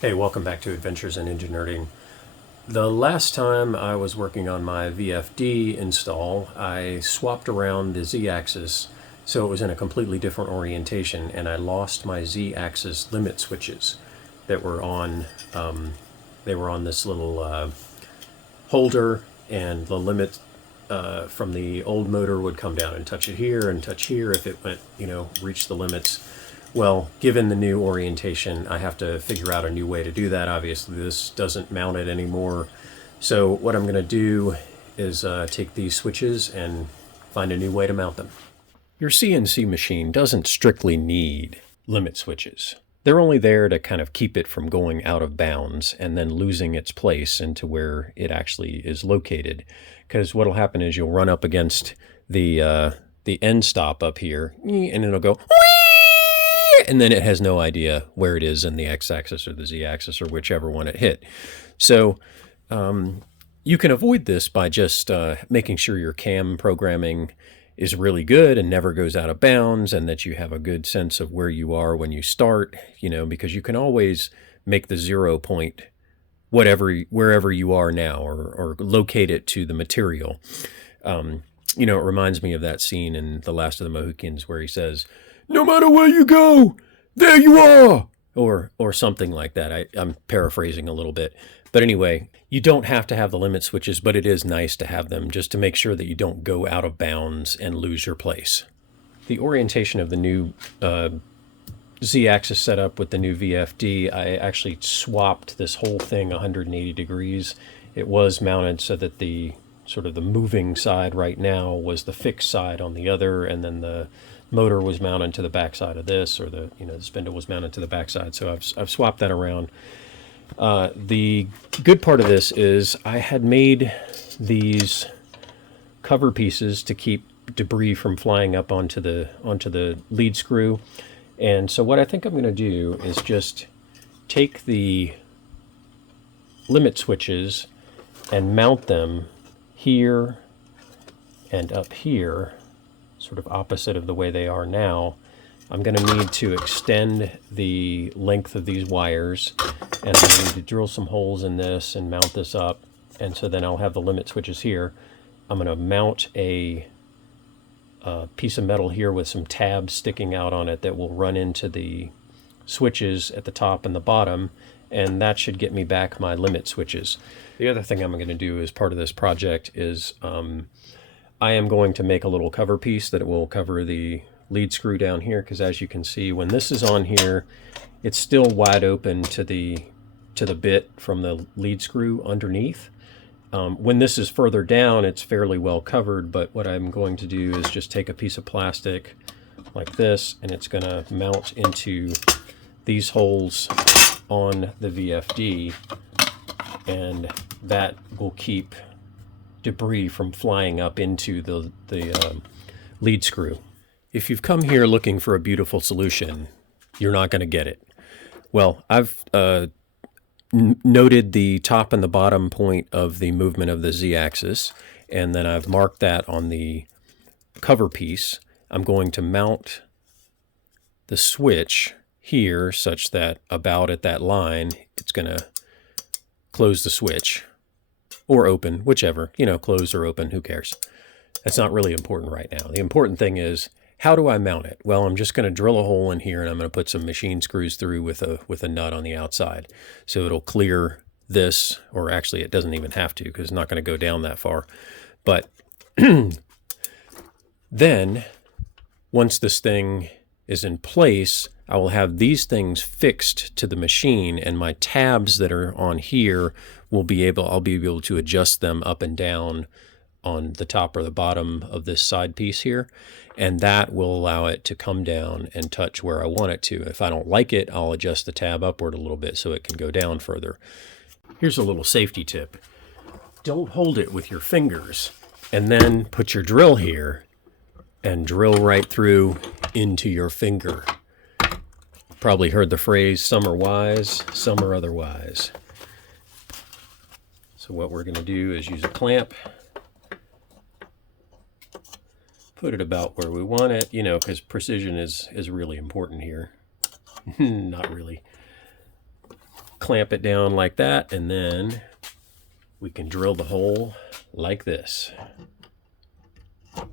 Hey, welcome back to Adventures in Enginerding. The last time I was working on my VFD install, I swapped around the Z-axis so it was in a completely different orientation, and I lost my Z-axis limit switches that were on. They were on this little holder, and the limit from the old motor would come down and touch it here and touch here if it went, reach the limits. Well, given the new orientation, I have to figure out a new way to do that. Obviously, this doesn't mount it anymore. So what I'm going to do is take these switches and find a new way to mount them. Your CNC machine doesn't strictly need limit switches. They're only there to kind of keep it from going out of bounds and then losing its place into where it actually is located. Because what'll happen is you'll run up against the end stop up here, and it'll go, and then it has no idea where it is in the x-axis or the z-axis or whichever one it hit. So you can avoid this by just making sure your cam programming is really good and never goes out of bounds, and that you have a good sense of where you are when you start, because you can always make the 0 point wherever you are now, or locate it to the material. It reminds me of that scene in The Last of the Mohicans where he says, "No matter where you go, there you are," or something like that. I'm paraphrasing a little bit. But anyway, you don't have to have the limit switches, but it is nice to have them just to make sure that you don't go out of bounds and lose your place. The orientation of the new Z-axis setup with the new VFD, I actually swapped this whole thing 180 degrees. It was mounted so that the sort of the moving side right now was the fixed side on the other, and then the motor was mounted to the back side of this, or the spindle was mounted to the back side. So I've swapped that around. The good part of this is I had made these cover pieces to keep debris from flying up onto the lead screw. And so what I think I'm going to do is just take the limit switches and mount them here and up here, sort of opposite of the way they are now. I'm going to need to extend the length of these wires, and I need to drill some holes in this and mount this up. And so then I'll have the limit switches here. I'm going to mount a piece of metal here with some tabs sticking out on it that will run into the switches at the top and the bottom, and that should get me back my limit switches. The other thing I'm going to do as part of this project is I am going to make a little cover piece that will cover the lead screw down here, because as you can see, when this is on here, it's still wide open to the bit from the lead screw underneath. When this is further down, it's fairly well covered, but what I'm going to do is just take a piece of plastic like this, and it's going to mount into these holes on the VFD, and that will keep debris from flying up into the lead screw. If you've come here looking for a beautiful solution, you're not going to get it. Well, I've noted the top and the bottom point of the movement of the z-axis, and then I've marked that on the cover piece. I'm going to mount the switch here such that about at that line, it's going to close the switch, or open, whichever, close or open, who cares? That's not really important right now. The important thing is, how do I mount it? Well, I'm just going to drill a hole in here, and I'm going to put some machine screws through with a nut on the outside. So it'll clear this, or actually it doesn't even have to, because it's not going to go down that far. But then, once this thing is in place, I will have these things fixed to the machine, and my tabs that are on here I'll be able to adjust them up and down on the top or the bottom of this side piece here, and that will allow it to come down and touch where I want it to. If I don't like it, I'll adjust the tab upward a little bit so it can go down further. Here's a little safety tip. Don't hold it with your fingers, and then put your drill here and drill right through into your finger. Probably heard the phrase, some are wise, some are otherwise. So what we're going to do is use a clamp, put it about where we want it, because precision is really important here. Not really. clamp it down like that, and then we can drill the hole like this. I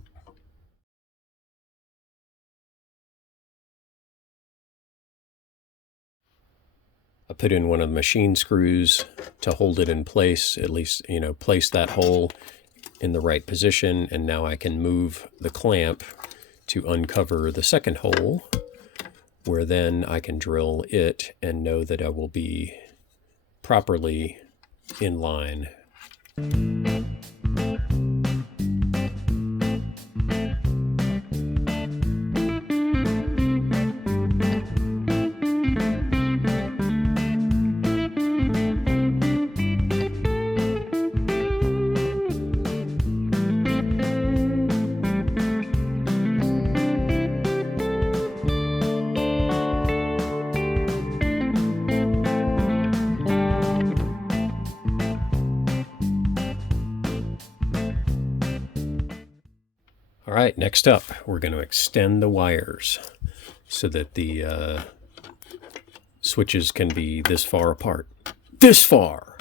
put in one of the machine screws to hold it in place, at least, you know, place that hole in the right position, and now I can move the clamp to uncover the second hole, where then I can drill it and know that I will be properly in line. All right, next up, we're going to extend the wires so that the switches can be this far apart. This far!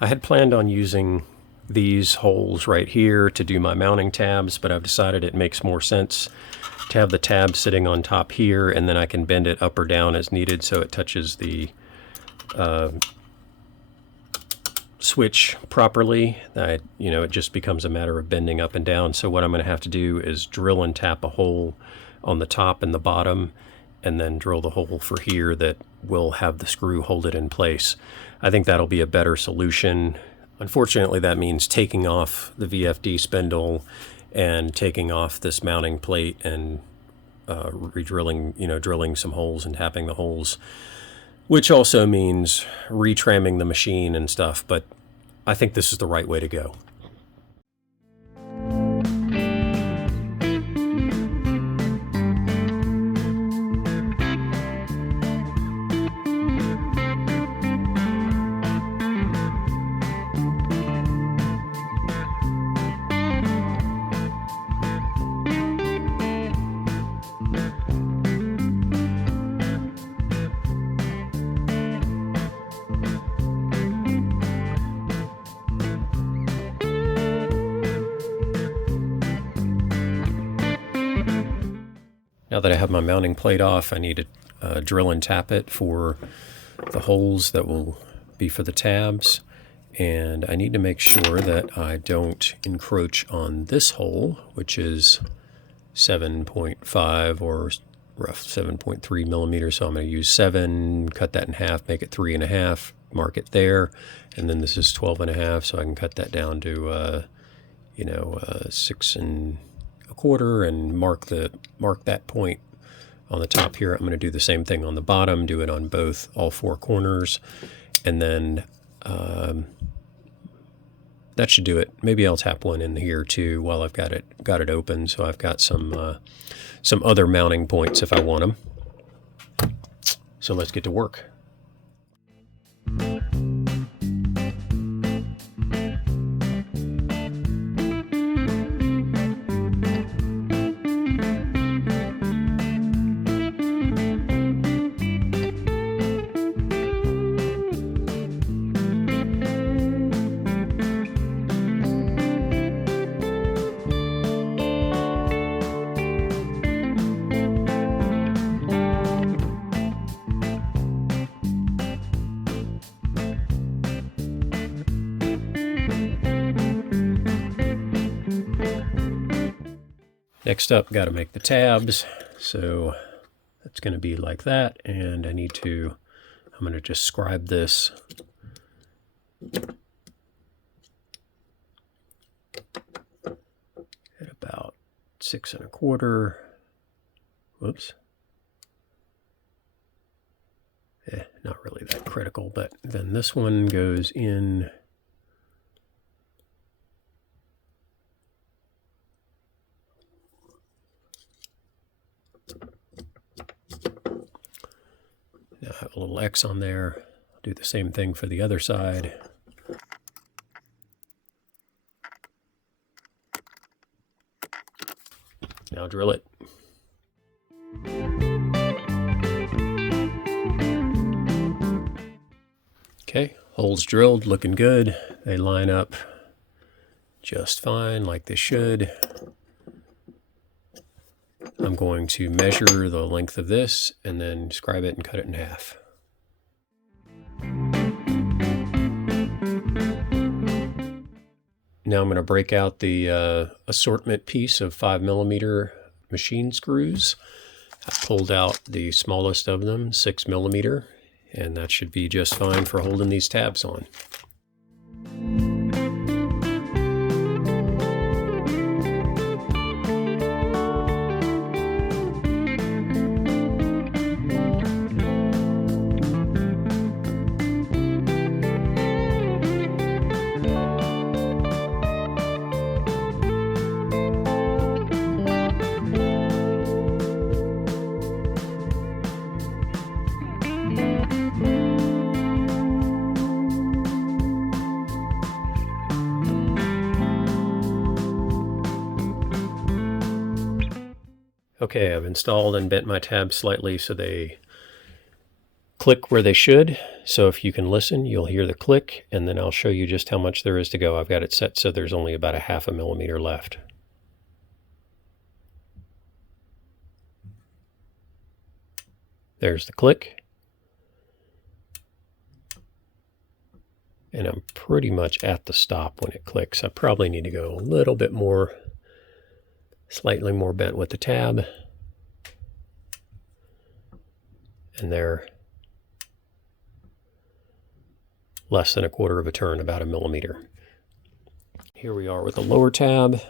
I had planned on using these holes right here to do my mounting tabs, but I've decided it makes more sense to have the tab sitting on top here, and then I can bend it up or down as needed so it touches the switch properly. It just becomes a matter of bending up and down. So what I'm going to have to do is drill and tap a hole on the top and the bottom, and then drill the hole for here that will have the screw hold it in place. I think that'll be a better solution. Unfortunately, that means taking off the VFD spindle and taking off this mounting plate and re-drilling, drilling some holes and tapping the holes, which also means retramming the machine and stuff, but I think this is the right way to go. Now that I have my mounting plate off, I need to drill and tap it for the holes that will be for the tabs. And I need to make sure that I don't encroach on this hole, which is 7.5 or rough 7.3 millimeters. So I'm going to use 7, cut that in half, make it 3.5, mark it there. And then this is 12.5, so I can cut that down to 6.25 and mark that point on the top here. I'm going to do the same thing on the bottom, do it on all 4 corners, and then That should do it. Maybe I'll tap one in here too while I've got it open, so I've got some other mounting points if I want them. So let's get to work. Next up, got to make the tabs. So that's going to be like that. And I'm going to just scribe this. At about 6 1/4. Whoops. Not really that critical, but then this one goes in. Now I have a little X on there. I'll do the same thing for the other side. Now drill it. Okay, holes drilled, looking good. They line up just fine, like they should. I'm going to measure the length of this and then scribe it and cut it in half. Now I'm going to break out the assortment piece of 5mm machine screws. I pulled out the smallest of them, 6mm, and that should be just fine for holding these tabs on. Okay, I've installed and bent my tabs slightly so they click where they should. So if you can listen, you'll hear the click, and then I'll show you just how much there is to go. I've got it set so there's only about 1/2 millimeter left. There's the click. And I'm pretty much at the stop when it clicks. I probably need to go a little bit more, slightly more bent with the tab. And there, less than 1/4 of a turn, about 1 millimeter. Here we are with the lower tab.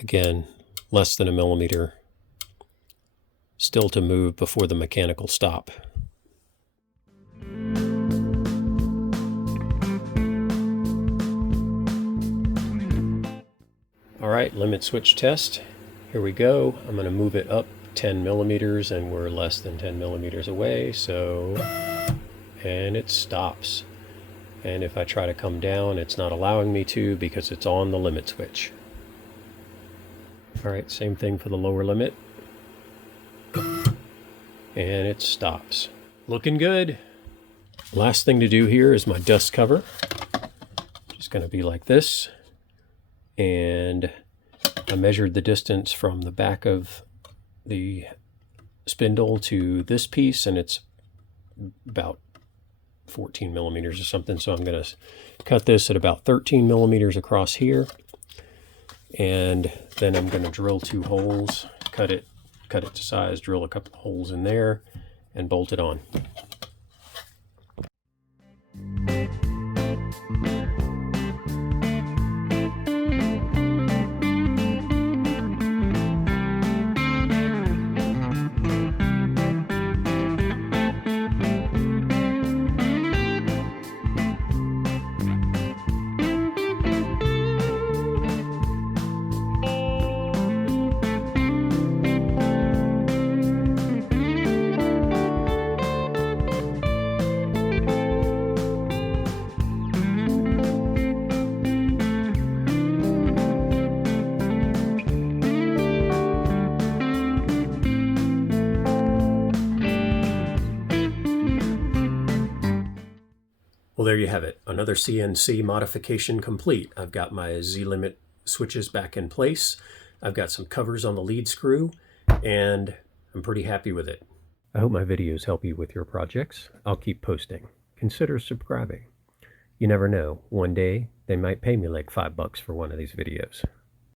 Again, less than 1 millimeter. Still to move before the mechanical stop. All right, limit switch test. Here we go. I'm going to move it up 10 millimeters, and we're less than 10 millimeters away. And it stops. And if I try to come down, it's not allowing me to because it's on the limit switch. All right, same thing for the lower limit. And it stops. Looking good. Last thing to do here is my dust cover. Just going to be like this. And I measured the distance from the back of the spindle to this piece, and it's about 14 millimeters or something. So I'm going to cut this at about 13 millimeters across here. And then I'm going to drill 2 holes, cut it to size, drill a couple of holes in there, and bolt it on. Well, there you have it. Another CNC modification complete. I've got my Z-limit switches back in place. I've got some covers on the lead screw, and I'm pretty happy with it. I hope my videos help you with your projects. I'll keep posting. Consider subscribing. You never know. One day, they might pay me like $5 for one of these videos.